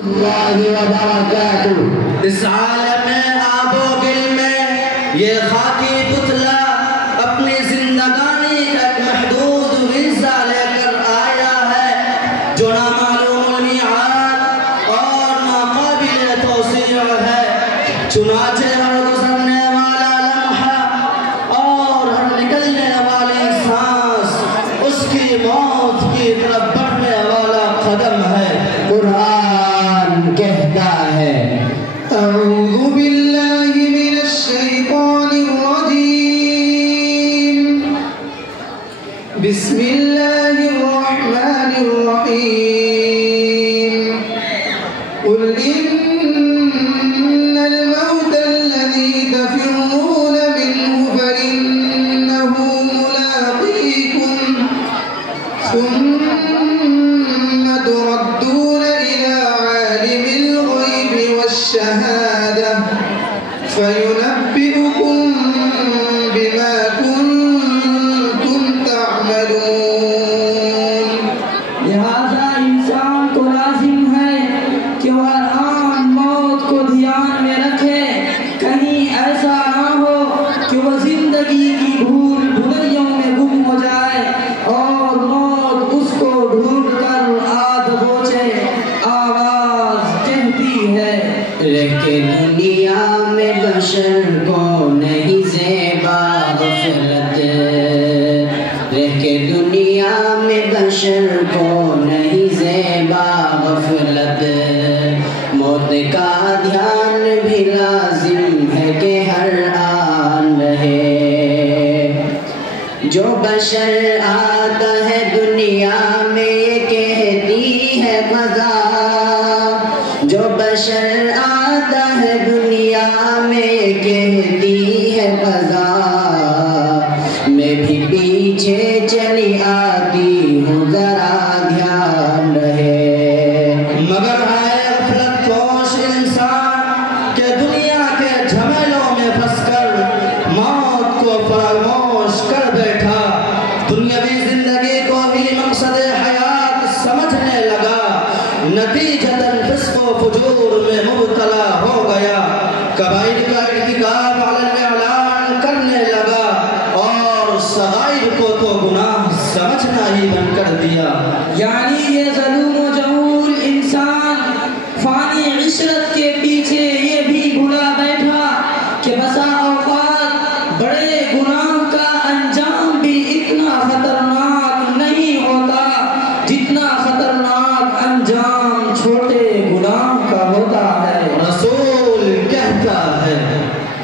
اللہ وبرکاتہ۔ اس عالم آب و گل میں یہ خاکی پتلا اپنی زندگانی کا ایک محدود حصہ لے کر آیا ہے جو نامعلوم المیعاد اور ناقابل توسیع ہے۔ چنانچہ ہر گزرنے والا لمحہ اور ہر نکلنے والی سانس اس کی موت کی طرف بڑھنے والا قدم ہے۔ قرآن کہتا ہے اعوذ باللہ من الشیطان الرجیم بسم اللہ الرحمن الرحیم قل ان الموت الذي تفرون منه فإنه ملاقيكم ثم تردون إلى عالم الغيب والشهادة فينبئكم بما كنتم تعملون۔ لہذا انسان کو لازم ہے کہ وہ ہر آن موت کو دھیان میں رکھے، کہیں ایسا نہ ہو کہ وہ زندگی کی بھول بھلیوں میں گم ہو جائے اور موت اس کو ڈھونڈ کر آدھ بوچے آواز کہتی ہے رہ کے دنیا میں بشر کو نہیں زیبا غفلت، رہ کے دنیا میں بشر کو نہیں زیبا غفلت، موت کا دھیان بھی لازم ہے کہ ہر آن رہے۔ جو بشر آتا ہے دنیا میں یہ کہتی ہے قضا، جو بشر آتا ہے دنیا میں یہ کہتی ہے قضا، میں بھی پیچھے چلی آتی ہوں ذرا دھیان رہے۔ مگر ہے غفلت پوش انسان کہ دنیا کے جھمیلوں میں پھنس کر موت کو فراموش کر بیٹھا، دنیاوی زندگی کو ہی مقصد حیات سمجھنے لگا، نتیجتاً فسق و فجور میں مبتلا ہو گیا، کبائر کا ارتکاب علی الاعلان کرنے لگا اور صغائر کو تو گناہ سمجھنا ہی بند کر دیا۔ یعنی یہ ظلم و جہول انسان فانی عشرت کے پیچھے یہ بھی بھلا بیٹھا کہ بسا اوقات بڑے گناہ کا انجام بھی اتنا خطرناک نہیں ہوتا جتنا خطرناک انجام چھوٹے گناہ کا ہوتا ہے۔ رسول کہتا ہے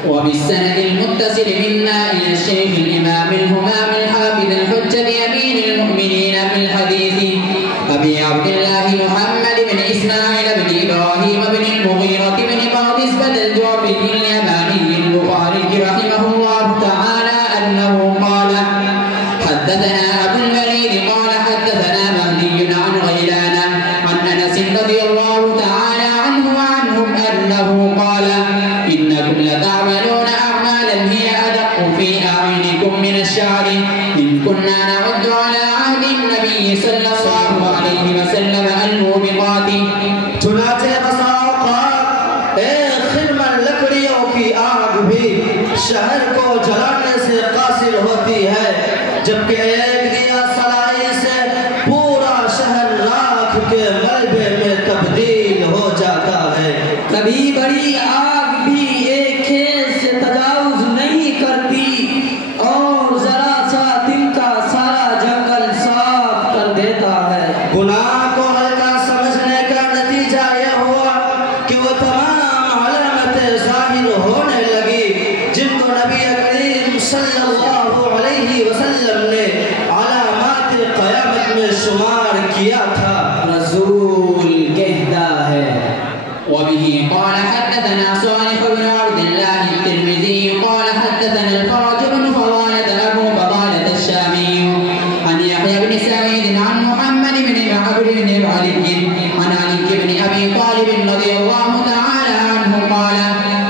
وبالسند المتصل منا إلى الشيخ الإمام الهمام الحافظ الحجة أمين المؤمنين في الحديث أبي عبد الله محمد بن إسماعيل بن إبراهيم بن المغيرة بن بردزبة الجعفي اليماني البخاري رحمه الله تعالى أنه قال حدثنا أبو الوليد قال حدثنا مهدي عن غيلان عن أنس رضي الله تعالى عنه وعنهم أنه قال إنكم لتعملون أعمالا هي أدق في أعينكم من الشعر إن كنا نعد على عهد النبي صلى الله عليه وسلم الموبقات۔ چنانچہ بسا اوقات ایک خرمن لکڑیوں کی آگ بھی شہر کو جلانے سے قاصر ہوتی ہے، جبکہ ایک دیا سلائی سے پورا شہر راکھ کے ملبے میں تبدیل ہو جاتا ہے۔ کبھی بڑی آگ بھی ایک کھیت سے تجاوز نہیں کرتی اور ذرا سا دن کا سارا جنگل صاف کر دیتا ہے۔ گناہ کو ہلکا سمجھنے کا نتیجہ یہ ہوا کہ وہ تمام علامتیں ظاہر ہونے لگی جن کو نبی کریم صلی اللہ علیہ وسلم نے علامات قیامت میں شمار کیا تھا۔ رسول کہتا ہے وبه قال حدثنا صالح بن عبد الله الترمذي قال حدثنا الفرج بن فضالة أبو فضالة الشامي عن يحيى بن سعيد عن محمد بن معبد بن علي عن علي بن أبي طالب رضي الله تعالى عنه قال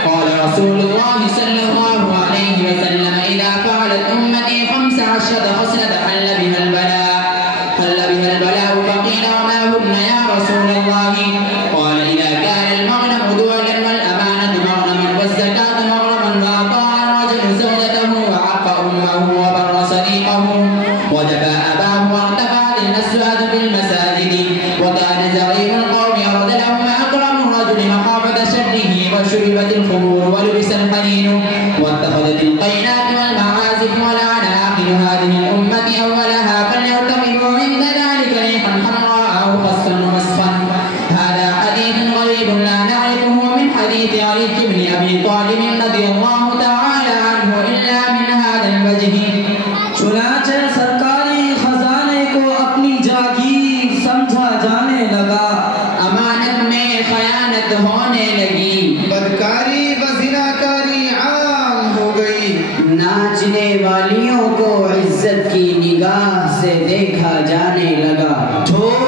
قال رسول الله صلى الله عليه وسلم إذا فعلت أمتي 15 خصلة حل بها البلاء فقيل وما هن يا رسول الله قال إذا زیادت ہونے لگی، بدکاری و زناکاری عام ہو گئی، ناچنے والیوں کو عزت کی نگاہ سے دیکھا جانے لگا، جھوٹ،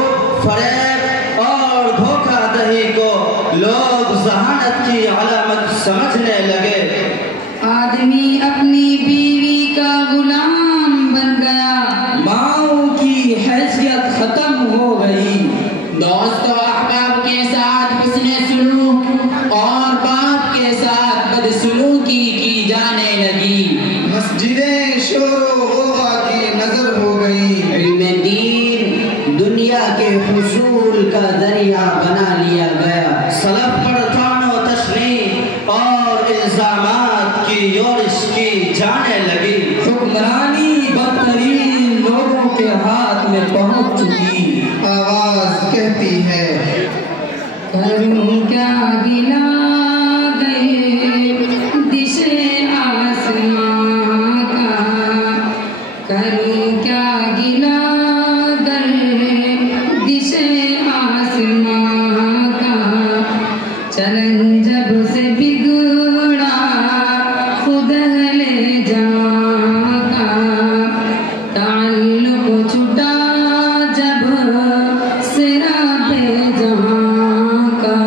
فریب اور دھوکہ دہی کو لوگ ذہانت کی علامت سمجھنے لگے، آدمی اپنی بیوی کا غلام بن گیا، ماؤں کی حیثیت ختم ہو گئی، دوست و احباب کے ساتھ حسن سلوک اور باپ کے ساتھ بدسلوکی کی جانے لگی، مسجدیں شور و غوغا کی نظر ہو گئی، علم دین دنیا کے حصول کا ذریعہ بنا لیا گیا، سلف پر طعن و تشنیع اور الزامات کی یورش کی جانے لگی، حکمرانی بدترین لوگوں کے ہاتھ میں پہنچ چکی، آواز کہتی ہے کروں کیا گلا گئے دش آسماں کا، کروں کیا گلا گئے دش آسماں کا، چلن جب سے بگڑا خود لے جاں کا، تعلق چھٹا جب سراب جہاں کا،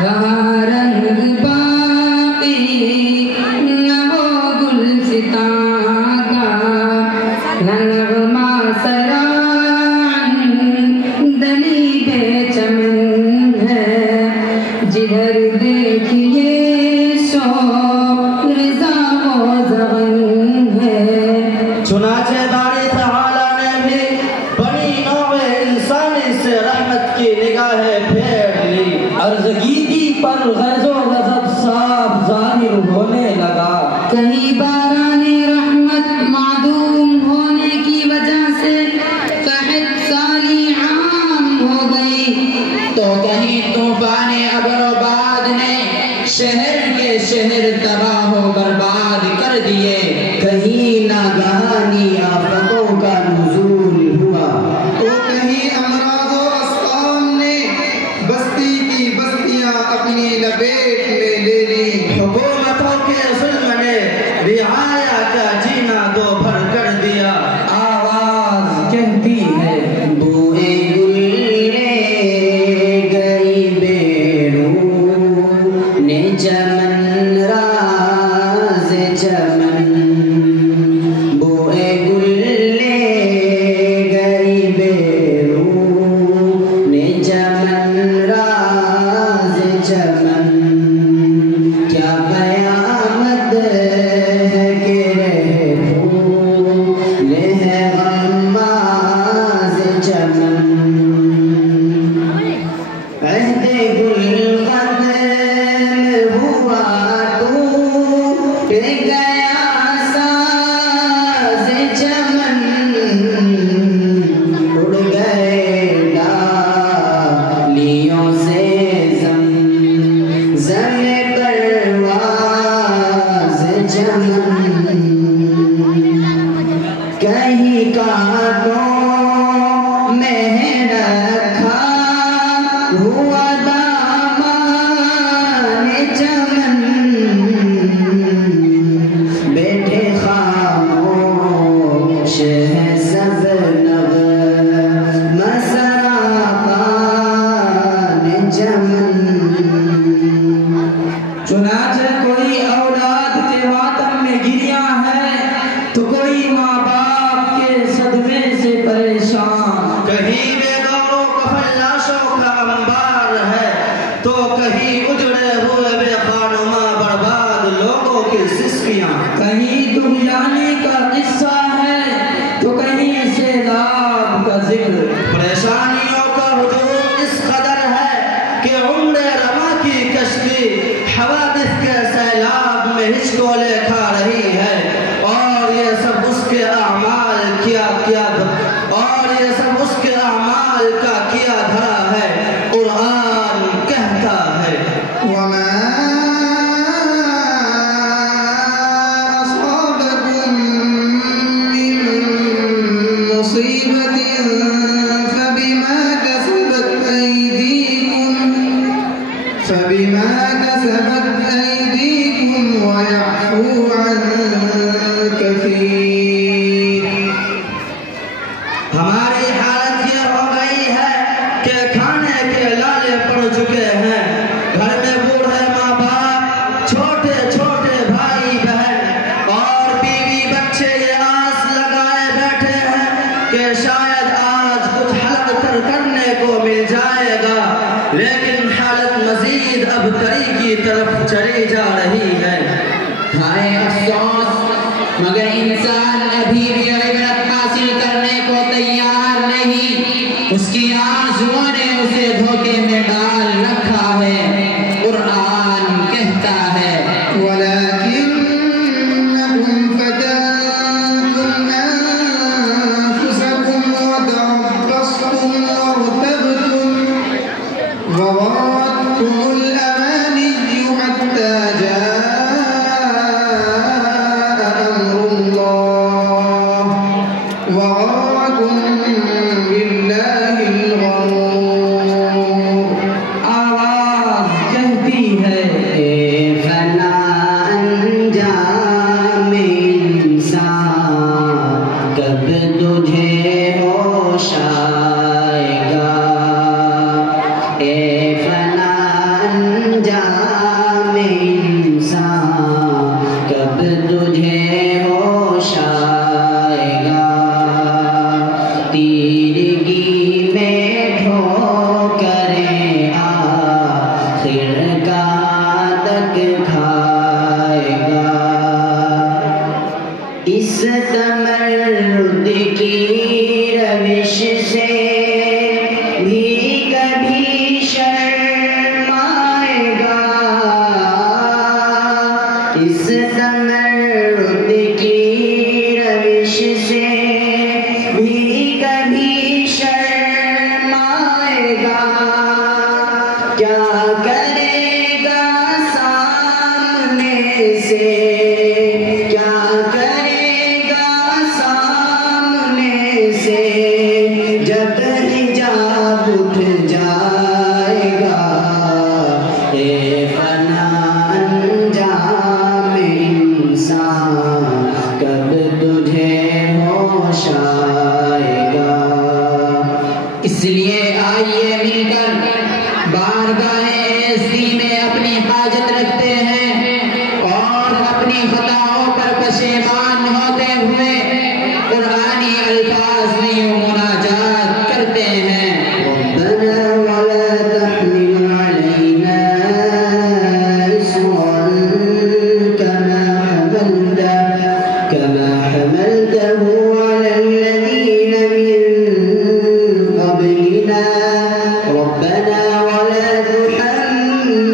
رہا رنگ باقی نہ ہو گلستاں کا، نغمہ سران دلی بے چمن ہے، جدھر دیکھیے شور رضا و زغن ہے، چنانچہ باری تعالیٰ نے بھی بنی نوع انسانی سے رحمت کی نگاہیں پھیر لی، ارزگیدی پر غیظ و غضب صاف ظاہر ہونے لگا، کہیں باران رحمت معدوم ہونے کی وجہ سے قحط سالی عام ہو گئی، تو کہیں طوفان ابر و باد نے شہر کے شہر تباہ و برباد کر دیے، کہیں ناگہانی آفتوں کا نزول ہوا، تو کہیں امراض و اسقام نے بستی کی بستیاں اپنی لپیٹ میں لے لی، حکومتوں کے ظلم نے رعایا کا جینا دو بھر کر دیا، آواز کہتی ہے بوئے گل لے گئی بیرون چمن راز چمن، بوئے گل لے گئی بیرون چمن راز چمن، کیا قیامت ہے کہ رہ پھول ہے غماز چمن، عہد گل ختم ہوا ٹوٹ گیا ساز چمن، اڑ گئے ڈالیوں سے زم پرواز چمن، کہیں کانٹوں میں رکھا ہوا دامان چمن، بیٹھے خاموش ہے سب نغمہ سراپان چمن، چنانچہ کوئی اولاد کے ماتم میں گریاں ہے تو کوئی ماں باپ کے صدمے سے پریشان، کہیں بے گور و کفن لاشوں کا انبار ہے تو کہیں اجڑے ہوئے بے خانماں برباد لوگوں کی سسکیاں، کہیں دغیانی کا قصہ ہے تو کہیں سیلاب کا ذکر، پریشانیوں کا ہجوم اس قدر ہے کہ عمر رما کی کشتی حوادث کے سیلاب میں ہچکولے کھا رہی ہے، اور یہ سب اس کے اعمال کا کیا دھرا ہے، قرآن کہتا ہے وما أصابكم من مصيبة فبما كسبت أيديكم چکے ہیں، گھر میں بوڑھے ماں باپ، چھوٹے چھوٹے بھائی بہن اور بیوی بچے یہ آس لگائے بیٹھے ہیں کہ شاید آج کچھ حلق تر کرنے کو مل جائے گا، لیکن حالت مزید ابتری کی طرف چلی جا رہی ہے۔ ہائے افسوس، مگر انسان ابھی بھی عبرت حاصل کرنے کو تیار نہیں، اس کی آرزوؤں نے اسے دھوکے میں ڈال رکھا ہے۔ قرآن کہتا ہے ولكنكم فتنتم أنفسكم وتربصتم وارتبتم وغرتكم الأماني حتى جاء أمر الله وغركم بالله الغرور۔ آواز کہتی ہے فنا انجام انسان کب تجھے ہوش آئے گا، اے فنا انجام انسان کب تجھے ہوش آئے گا، تیرگی میں ٹھوکریں آخر کہاں تک کھائے گا، اس تمرد کی روش سے بھی کبھی شرم آئے گا، اس تمرد کی روش سے بھی کبھی شرم آئے گا، کیا کرے گا سامنے سے، کیا کرے گا سامنے سے، جب حجاب اٹھ جائے گا، اے فنا انجام انسان کب تجھے ہوش آئے گا۔ اس لیے آئیے مل کر بارگاہ ایسی میں اپنی حاجت رکھتے ہیں اور اپنی خطاؤں پر پشیمان ہوتے ہوئے قرآنی الفاظ میں یوں مناجات کرتے ہیں۔ ربنا ولا تحمل علينا إصرا كما حملته على الذين من قبلنا ربنا ولا تحملنا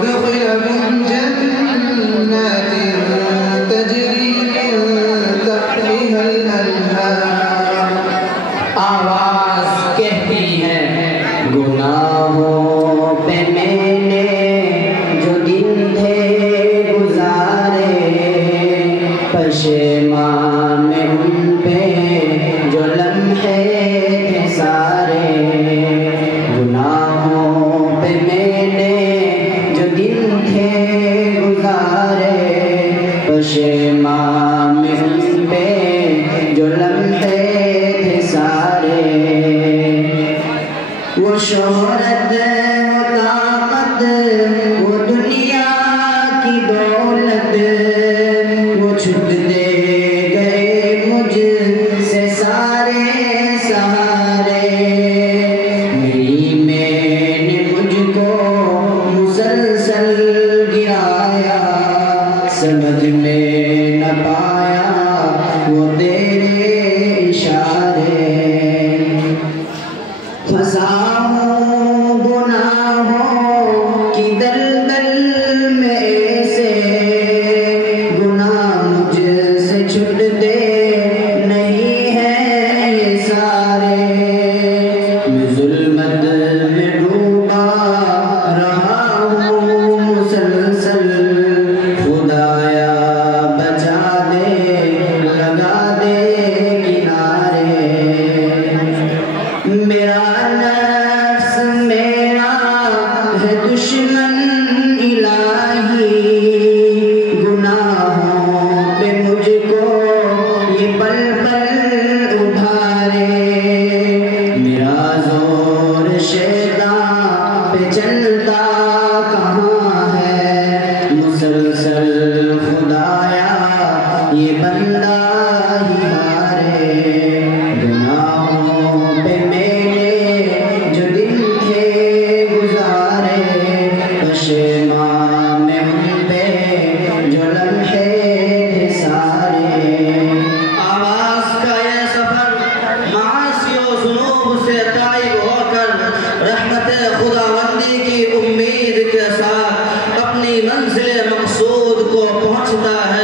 ويدخلهم جنات تجري من تحتها الأنهار. آواز کہتی ہے گناہوں پہ میں نے جو دن تھے گزارے، پشیمان میں ان پہ جو لمحے تھے سارے. گناہوں پہ میں نے جو دن تھے گزارے، پشیمان میں ان پہ جو لمحے تھے سارے. وہ شہرت وہ طاقت وہ دنیا کی دولت، وہ چھٹ دے گئے مجھ سے سارے سہارے. میری میں نے مجھ کو مسلسل گرایا، سمجھ میں نہ پایا وہ تیرے اشارے. پھنسا ہوں گناہوں کی دلدل میں ایسے، گناہ مجھ سے چھٹتے نہیں ہیں یہ سارے. میں ظلمت میں ڈوبا رہا ہوں مسلسل، خدایا بچا دے لگا دے کنارے. میرا نفس میرا ہے دشمن الہی، گناہوں پہ مجھ کو یہ پل پل ابھارے. میرا زور شیطان پہ چلتا کہاں ہے، مسلسل خدایا یہ بندہ ہی ہارے. گناہوں پہ میں نے جو دن تھے گزارے، پشیمان میں ان پہ جو لمحے تھے سارے. آواز کا یہ سفر معاصی و ذنوب سے تائب ہو کر رحمت خداوندی کی امید کے ساتھ اپنی منزل مقصود کو پہنچتا ہے.